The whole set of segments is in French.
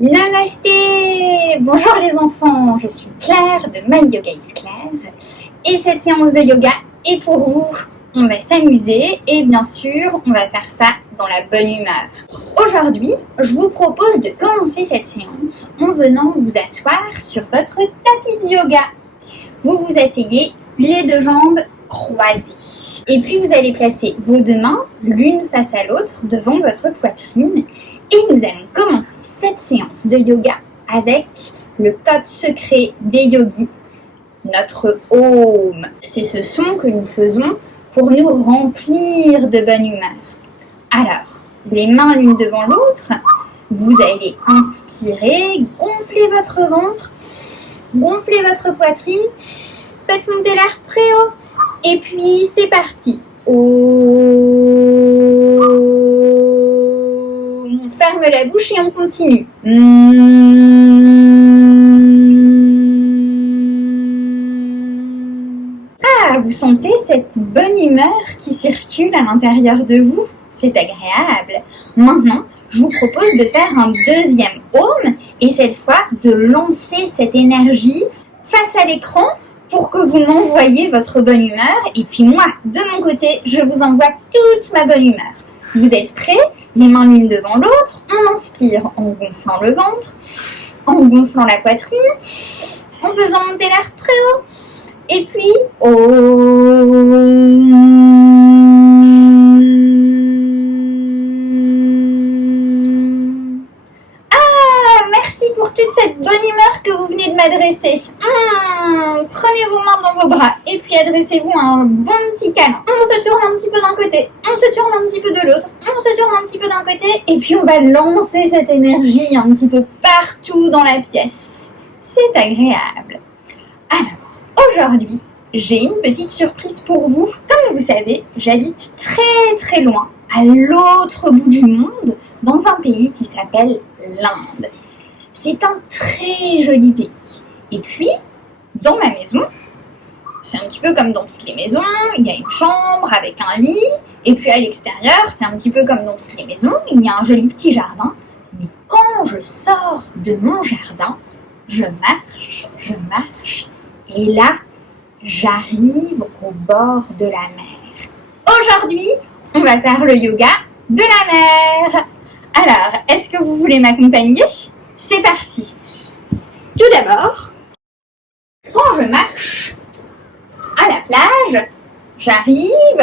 Namasté! Bonjour les enfants, je suis Claire de My Yoga is Claire et cette séance de yoga est pour vous. On va s'amuser et bien sûr, on va faire ça dans la bonne humeur. Aujourd'hui, je vous propose de commencer cette séance en venant vous asseoir sur votre tapis de yoga. Vous vous asseyez les deux jambes croisées et puis vous allez placer vos deux mains l'une face à l'autre devant votre poitrine. Et nous allons commencer cette séance de yoga avec le code secret des yogis, notre Om. C'est ce son que nous faisons pour nous remplir de bonne humeur. Alors, les mains l'une devant l'autre, vous allez inspirer, gonfler votre ventre, gonfler votre poitrine, faites monter l'air très haut. Et puis, c'est parti. On ferme la bouche et on continue. Ah, vous sentez cette bonne humeur qui circule à l'intérieur de vous? C'est agréable. Maintenant, je vous propose de faire un deuxième Om et cette fois de lancer cette énergie face à l'écran pour que vous m'envoyiez votre bonne humeur. Et puis moi, de mon côté, je vous envoie toute ma bonne humeur. Vous êtes prêts? Les mains l'une devant l'autre. On inspire en gonflant le ventre, en gonflant la poitrine, en faisant monter l'air très haut. Et puis, merci pour toute cette bonne humeur que vous venez de m'adresser. Prenez vos mains dans vos bras et puis adressez-vous un bon petit câlin. On se tourne un petit peu d'un côté, on se tourne un petit peu de l'autre, on se tourne un petit peu d'un côté et puis on va lancer cette énergie un petit peu partout dans la pièce. C'est agréable. Alors, aujourd'hui, j'ai une petite surprise pour vous. Comme vous savez, j'habite très très loin, à l'autre bout du monde, dans un pays qui s'appelle l'Inde. C'est un très joli pays. Et puis, dans ma maison, c'est un petit peu comme dans toutes les maisons, il y a une chambre avec un lit, et puis à l'extérieur, c'est un petit peu comme dans toutes les maisons, il y a un joli petit jardin. Mais quand je sors de mon jardin, je marche, et là, j'arrive au bord de la mer. Aujourd'hui, on va faire le yoga de la mer. Alors, est-ce que vous voulez m'accompagner ? C'est parti. Tout d'abord, quand je marche à la plage, j'arrive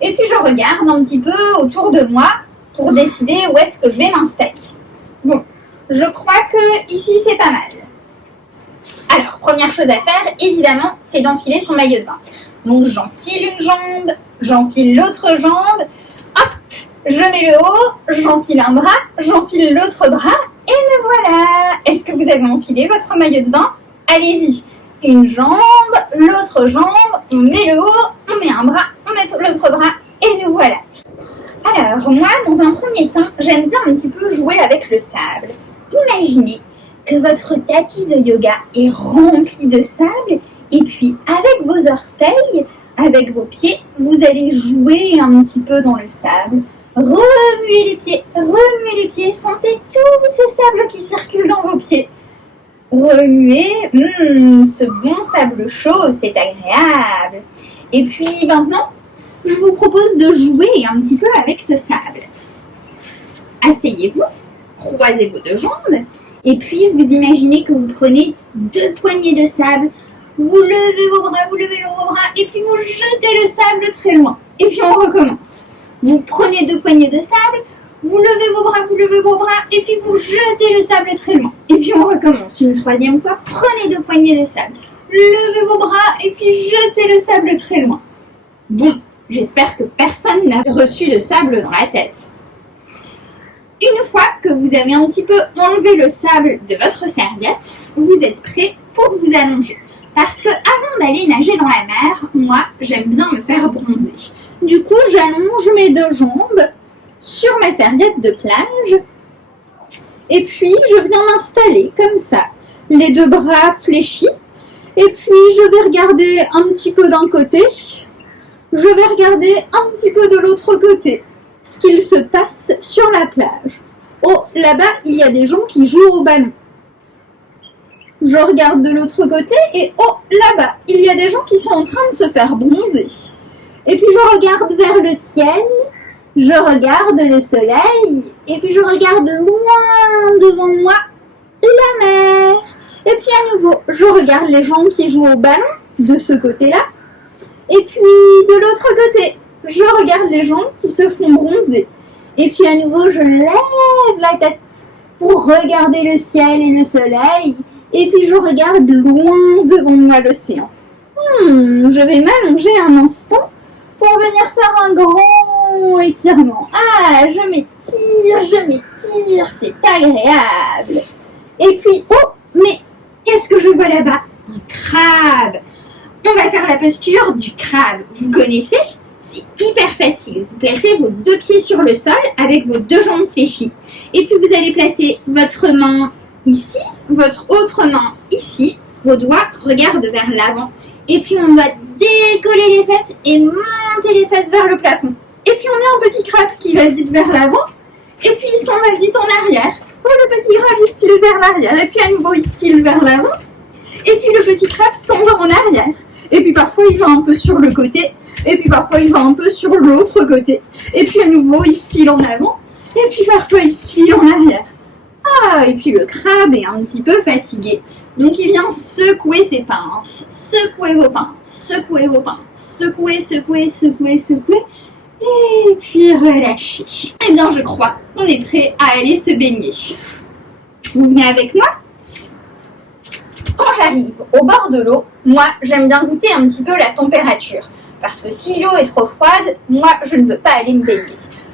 et puis je regarde un petit peu autour de moi pour décider où est-ce que je vais m'installer. Bon, je crois que ici c'est pas mal. Alors, première chose à faire, évidemment, c'est d'enfiler son maillot de bain. Donc, j'enfile une jambe, j'enfile l'autre jambe, hop, je mets le haut, j'enfile un bras, j'enfile l'autre bras, et me voilà. Est-ce que vous avez enfilé votre maillot de bain? Allez-y. Une jambe, l'autre jambe, on met le haut, on met un bras, on met l'autre bras, et nous voilà. Alors, moi, dans un premier temps, j'aime bien un petit peu jouer avec le sable. Imaginez que votre tapis de yoga est rempli de sable et puis avec vos orteils, avec vos pieds, vous allez jouer un petit peu dans le sable. Remuez les pieds, sentez tout ce sable qui circule dans vos pieds. Remuez, ce bon sable chaud, c'est agréable. Et puis maintenant, je vous propose de jouer un petit peu avec ce sable. Asseyez-vous, croisez vos deux jambes. Et puis, vous imaginez que vous prenez deux poignées de sable, vous levez vos bras, et puis vous jetez le sable très loin. Et puis, on recommence. Vous prenez deux poignées de sable, vous levez vos bras, et puis vous jetez le sable très loin. Et puis, on recommence une troisième fois. Prenez deux poignées de sable, levez vos bras, et puis jetez le sable très loin. Bon, j'espère que personne n'a reçu de sable dans la tête. Une fois que vous avez un petit peu enlevé le sable de votre serviette, vous êtes prêt pour vous allonger. Parce que avant d'aller nager dans la mer, moi, j'aime bien me faire bronzer. Du coup, j'allonge mes deux jambes sur ma serviette de plage. Et puis, je viens m'installer comme ça, les deux bras fléchis. Et puis, je vais regarder un petit peu d'un côté. Je vais regarder un petit peu de l'autre côté. Ce qu'il se passe sur la plage. Oh, là-bas, il y a des gens qui jouent au ballon. Je regarde de l'autre côté et oh, là-bas, il y a des gens qui sont en train de se faire bronzer. Et puis je regarde vers le ciel, je regarde le soleil, et puis je regarde loin devant moi la mer. Et puis à nouveau, je regarde les gens qui jouent au ballon de ce côté-là. Et puis de l'autre côté, je regarde les gens qui se font bronzer. Et puis à nouveau, je lève la tête pour regarder le ciel et le soleil. Et puis je regarde loin devant moi l'océan. Je vais m'allonger un instant pour venir faire un grand étirement. Ah, je m'étire, c'est agréable. Et puis, oh, mais qu'est-ce que je vois là-bas? Un crabe. On va faire la posture du crabe. Vous connaissez? C'est hyper facile. Vous placez vos 2 pieds sur le sol avec vos 2 jambes fléchies. Et puis vous allez placer votre main ici, votre autre main ici. Vos doigts regardent vers l'avant. Et puis on va décoller les fesses et monter les fesses vers le plafond. Et puis on a un petit crabe qui va vite vers l'avant. Et puis il s'en va vite en arrière. Oh, le petit crabe, il file vers l'arrière. Et puis à nouveau, il file vers l'avant. Et puis le petit crabe s'en va en arrière. Et puis parfois, il va un peu sur le côté. Et puis parfois, il va un peu sur l'autre côté. Et puis à nouveau, il file en avant. Et puis parfois, il file en arrière. Ah, et puis le crabe est un petit peu fatigué. Donc il vient secouer ses pinces. Secouez vos pinces. Secouez vos pinces. Secouez, secouez, secouez, secouez. Et puis relâchez. Eh bien, je crois qu'on est prêt à aller se baigner. Vous venez avec moi? Quand j'arrive au bord de l'eau, moi, j'aime bien goûter un petit peu la température. Parce que si l'eau est trop froide, moi, je ne veux pas aller me baigner.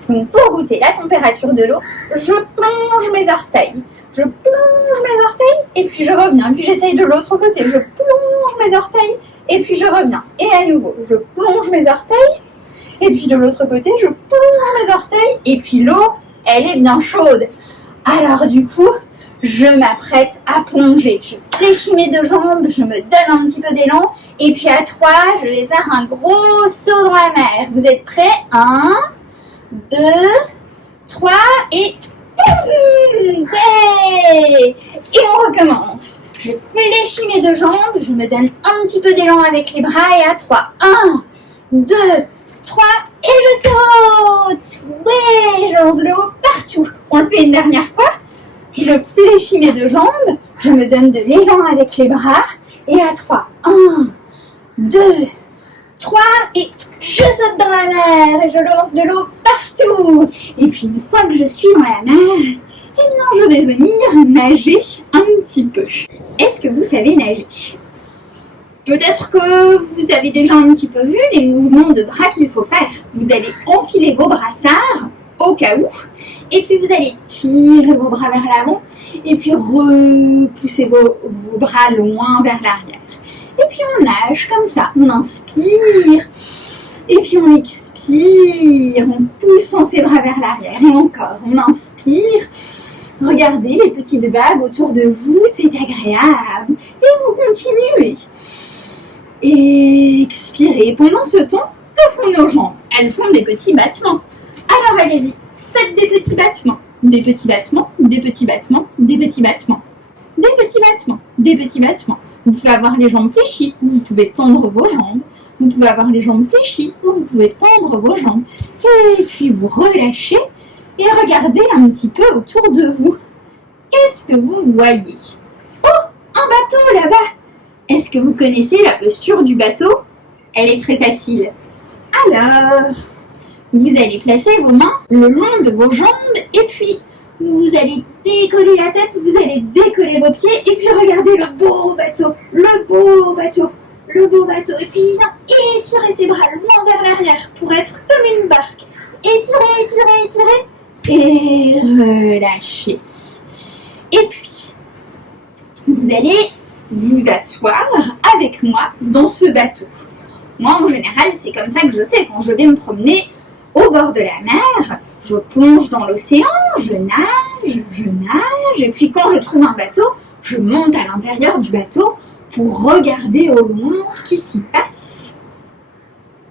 Donc, pour goûter la température de l'eau, je plonge mes orteils. Je plonge mes orteils et puis je reviens. Puis j'essaye de l'autre côté. Je plonge mes orteils et puis je reviens. Et à nouveau, je plonge mes orteils. Et puis de l'autre côté, je plonge mes orteils. Et puis l'eau, elle est bien chaude. Alors du coup, je m'apprête à plonger. Je fléchis mes 2 jambes, je me donne un petit peu d'élan. Et puis à 3, je vais faire un gros saut dans la mer. Vous êtes prêts? 1, 2, 3 et... Ouais. Et on recommence. Je fléchis mes 2 jambes, je me donne un petit peu d'élan avec les bras et à 3. 1, 2, 3 et je saute. Ouais, je lance de l'eau partout. On le fait une dernière fois. Je fléchis mes 2 jambes, je me donne de l'élan avec les bras et à 3. 1, 2, 3 et je saute dans la mer et je lance de l'eau partout. Et puis une fois que je suis dans la mer, eh bien je vais venir nager un petit peu. Est-ce que vous savez nager? Peut-être que vous avez déjà un petit peu vu les mouvements de bras qu'il faut faire. Vous allez enfiler vos brassards au cas où. Et puis vous allez tirer vos bras vers l'avant. Et puis repousser vos bras loin vers l'arrière. Et puis on nage comme ça. On inspire. Et puis on expire. En poussant ses bras vers l'arrière. Et encore, on inspire. Regardez les petites vagues autour de vous. C'est agréable. Et vous continuez. Et expirez. Pendant ce temps, que font nos jambes? Elles font des petits battements. Alors allez-y, faites des petits battements. Des petits battements, des petits battements, des petits battements. Des petits battements, des petits battements. Vous pouvez avoir les jambes fléchies, ou vous pouvez tendre vos jambes. Vous pouvez avoir les jambes fléchies, ou vous pouvez tendre vos jambes. Et puis vous relâchez et regardez un petit peu autour de vous. Qu'est-ce que vous voyez? Oh, un bateau là-bas! Est-ce que vous connaissez la posture du bateau? Elle est très facile. Alors, vous allez placer vos mains le long de vos jambes et puis vous allez décoller la tête, vous allez décoller vos pieds et puis regardez le beau bateau, le beau bateau, le beau bateau. Et puis il vient étirer ses bras loin vers l'arrière pour être comme une barque. Étirer, étirer, étirer et relâcher. Et puis, vous allez vous asseoir avec moi dans ce bateau. Moi, en général, c'est comme ça que je fais quand je vais me promener au bord de la mer. Je plonge dans l'océan, je nage, et puis quand je trouve un bateau, je monte à l'intérieur du bateau pour regarder au loin ce qui s'y passe.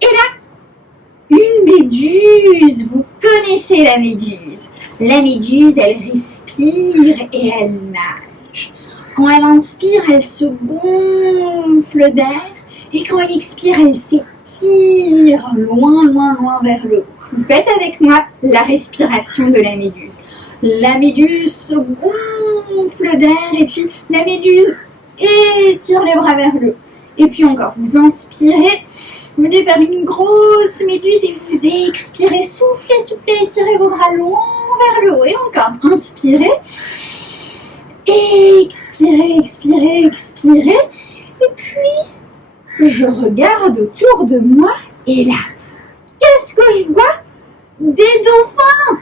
Et là, une méduse, vous connaissez la méduse. La méduse, elle respire et elle nage. Quand elle inspire, elle se gonfle d'air. Et quand elle expire, elle s'étire loin, loin, loin vers le haut. Vous faites avec moi la respiration de la méduse. La méduse se gonfle d'air et puis la méduse étire les bras vers le haut. Et puis encore, vous inspirez, vous venez vers une grosse méduse et vous expirez, soufflez, soufflez, étirez vos bras loin vers le haut. Et encore, inspirez, expirez, expirez, expirez. Et puis, je regarde autour de moi et là, qu'est-ce que je vois? Des dauphins!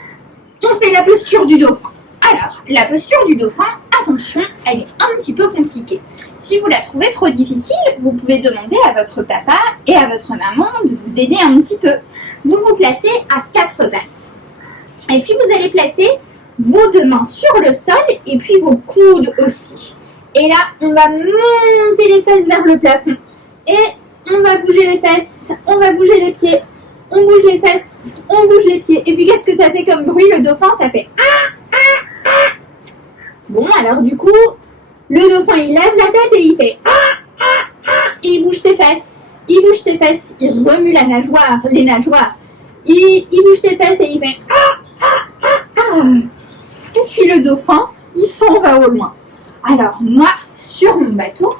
On fait la posture du dauphin. Alors, la posture du dauphin, attention, elle est un petit peu compliquée. Si vous la trouvez trop difficile, vous pouvez demander à votre papa et à votre maman de vous aider un petit peu. Vous vous placez à 4 pattes. Et puis, vous allez placer vos 2 mains sur le sol et puis vos coudes aussi. Et là, on va monter les fesses vers le plafond. Et on va bouger les fesses, on va bouger les pieds. On bouge les fesses, on bouge les pieds. Et puis, qu'est-ce que ça fait comme bruit, le dauphin? Ça fait ah, ah, ah. Bon, alors du coup, le dauphin, il lève la tête et il fait ah, ah, ah. Il bouge ses fesses, il bouge ses fesses, il remue la nageoire, les nageoires. Il bouge ses fesses et il fait ah, ah, ah, ah. Et puis, le dauphin, il s'en va au loin. Alors, moi, sur mon bateau,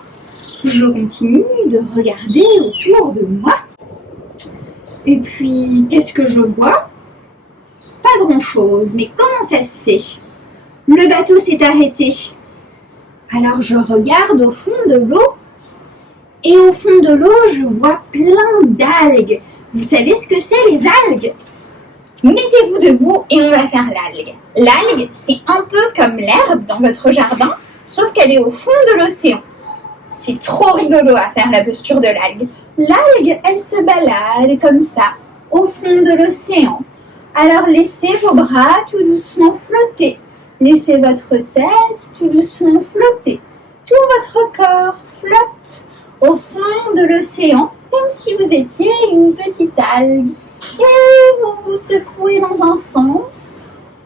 je continue de regarder autour de moi. Et puis, qu'est-ce que je vois? Pas grand-chose, mais comment ça se fait? Le bateau s'est arrêté. Alors, je regarde au fond de l'eau. Et au fond de l'eau, je vois plein d'algues. Vous savez ce que c'est, les algues? Mettez-vous debout et on va faire l'algue. L'algue, c'est un peu comme l'herbe dans votre jardin, sauf qu'elle est au fond de l'océan. C'est trop rigolo à faire la posture de l'algue. L'algue, elle se balade comme ça, au fond de l'océan. Alors laissez vos bras tout doucement flotter. Laissez votre tête tout doucement flotter. Tout votre corps flotte au fond de l'océan, comme si vous étiez une petite algue. Et vous vous secouez dans un sens,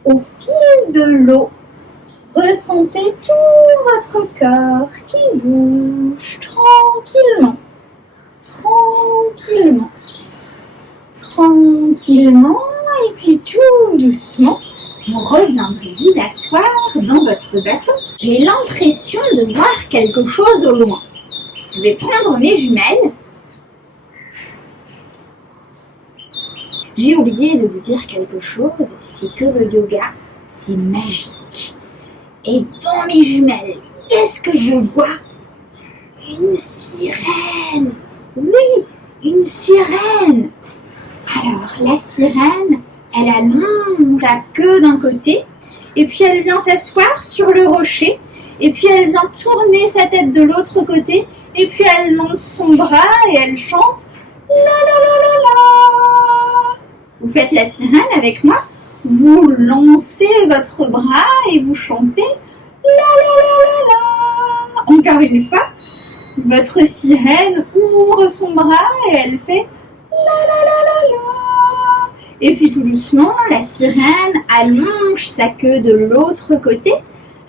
au fil de l'eau. Ressentez tout votre corps qui bouge tranquillement. Tranquillement, tranquillement, et puis tout doucement, vous reviendrez vous asseoir dans votre bateau. J'ai l'impression de voir quelque chose au loin. Je vais prendre mes jumelles. J'ai oublié de vous dire quelque chose, c'est que le yoga, c'est magique. Et dans mes jumelles, qu'est-ce que je vois? Une sirène! Oui, une sirène. Alors, la sirène, elle allonge la queue d'un côté, et puis elle vient s'asseoir sur le rocher, et puis elle vient tourner sa tête de l'autre côté, et puis elle monte son bras et elle chante la la la la la. Vous faites la sirène avec moi, vous lancez votre bras et vous chantez la la la la la. Encore une fois. Votre sirène ouvre son bras et elle fait la la la la la. Et puis tout doucement, la sirène allonge sa queue de l'autre côté.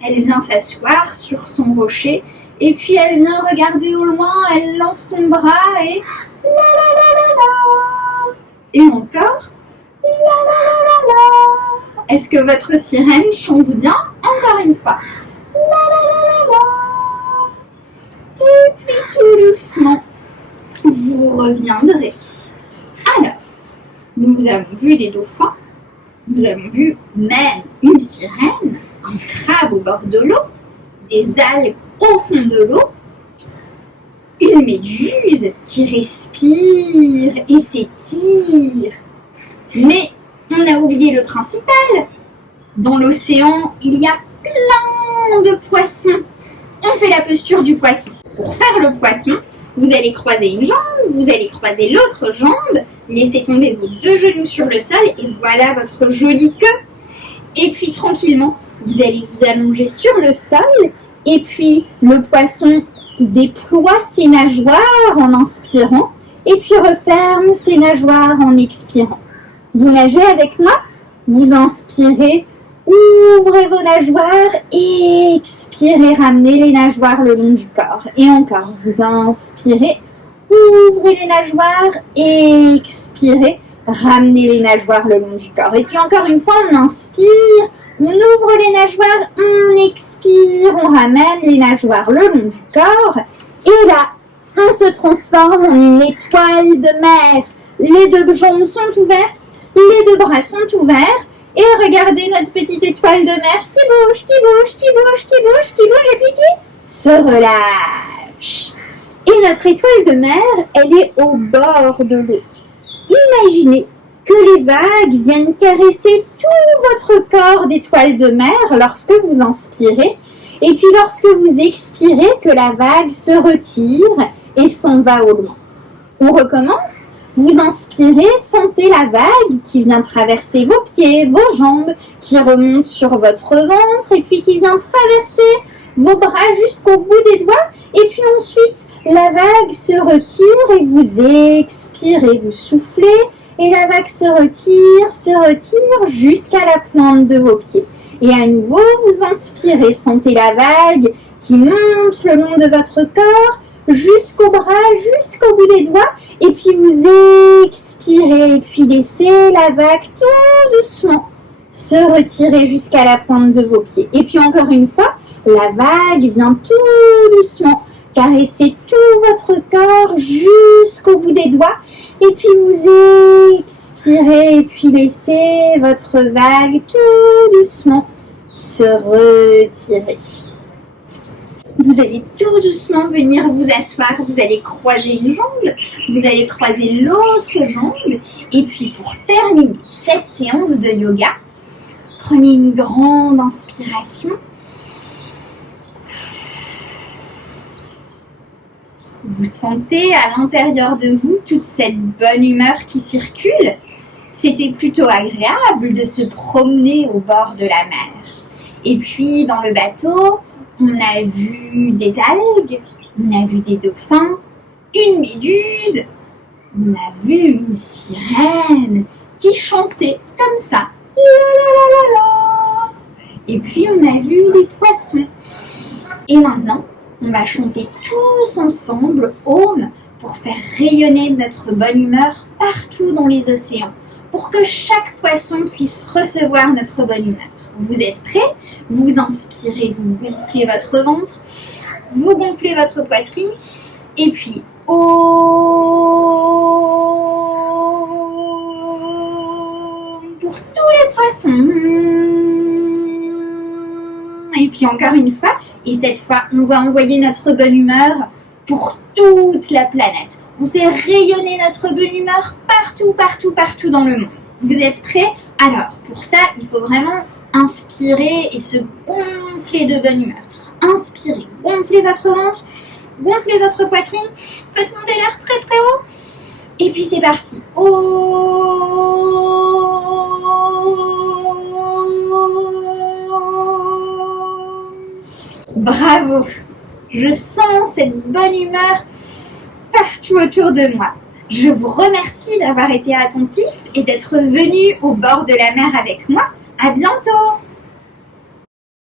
Elle vient s'asseoir sur son rocher et puis elle vient regarder au loin. Elle lance son bras et la la la la la. Et encore la la la la la. Est-ce que votre sirène chante bien? Encore une fois. La la la la la. Et puis tout doucement, vous reviendrez. Alors, nous avons vu des dauphins, nous avons vu même une sirène, un crabe au bord de l'eau, des algues au fond de l'eau, une méduse qui respire et s'étire. Mais on a oublié le principal. Dans l'océan, il y a plein de poissons. On fait la posture du poisson. Pour faire le poisson, vous allez croiser une jambe, vous allez croiser l'autre jambe, laissez tomber vos 2 genoux sur le sol et voilà votre jolie queue. Et puis tranquillement, vous allez vous allonger sur le sol et puis le poisson déploie ses nageoires en inspirant et puis referme ses nageoires en expirant. Vous nagez avec moi? Vous inspirez, ouvrez vos nageoires, expirez, ramenez les nageoires le long du corps. Et encore, vous inspirez, ouvrez les nageoires, expirez, ramenez les nageoires le long du corps. Et puis encore une fois, on inspire, on ouvre les nageoires, on expire, on ramène les nageoires le long du corps. Et là, on se transforme en une étoile de mer. Les deux jambes sont ouvertes, les deux bras sont ouverts. Et regardez notre petite étoile de mer qui bouge, qui bouge, qui bouge, qui bouge, qui bouge, et puis qui se relâche. Et notre étoile de mer, elle est au bord de l'eau. Imaginez que les vagues viennent caresser tout votre corps d'étoile de mer lorsque vous inspirez. Et puis lorsque vous expirez, que la vague se retire et s'en va au loin. On recommence. Vous inspirez, sentez la vague qui vient traverser vos pieds, vos jambes, qui remonte sur votre ventre et puis qui vient traverser vos bras jusqu'au bout des doigts. Et puis ensuite, la vague se retire et vous expirez, vous soufflez et la vague se retire jusqu'à la pointe de vos pieds. Et à nouveau, vous inspirez, sentez la vague qui monte le long de votre corps, jusqu'au bras, jusqu'au bout des doigts, et puis vous expirez, et puis laissez la vague tout doucement se retirer jusqu'à la pointe de vos pieds. Et puis encore une fois, la vague vient tout doucement caresser tout votre corps jusqu'au bout des doigts, et puis vous expirez, et puis laissez votre vague tout doucement se retirer. Vous allez tout doucement venir vous asseoir, vous allez croiser une jambe, vous allez croiser l'autre jambe, et puis pour terminer cette séance de yoga, prenez une grande inspiration. Vous sentez à l'intérieur de vous toute cette bonne humeur qui circule. C'était plutôt agréable de se promener au bord de la mer. Et puis dans le bateau, on a vu des algues, on a vu des dauphins, une méduse, on a vu une sirène qui chantait comme ça. La, la, la, la, la. Et puis on a vu des poissons. Et maintenant, on va chanter tous ensemble Om pour faire rayonner notre bonne humeur partout dans les océans, pour que chaque poisson puisse recevoir notre bonne humeur. Vous êtes prêts? Vous inspirez, vous gonflez votre ventre, vous gonflez votre poitrine, et puis Om pour tous les poissons. Et puis encore une fois, et cette fois, on va envoyer notre bonne humeur pour toute la planète. On fait rayonner notre bonne humeur partout, partout, partout dans le monde. Vous êtes prêts? Alors, pour ça, il faut vraiment inspirer et se gonfler de bonne humeur. Inspirez, gonflez votre ventre, gonflez votre poitrine, faites monter l'air très très haut. Et puis c'est parti. Bravo! Je sens cette bonne humeur partout autour de moi. Je vous remercie d'avoir été attentif et d'être venu au bord de la mer avec moi. À bientôt!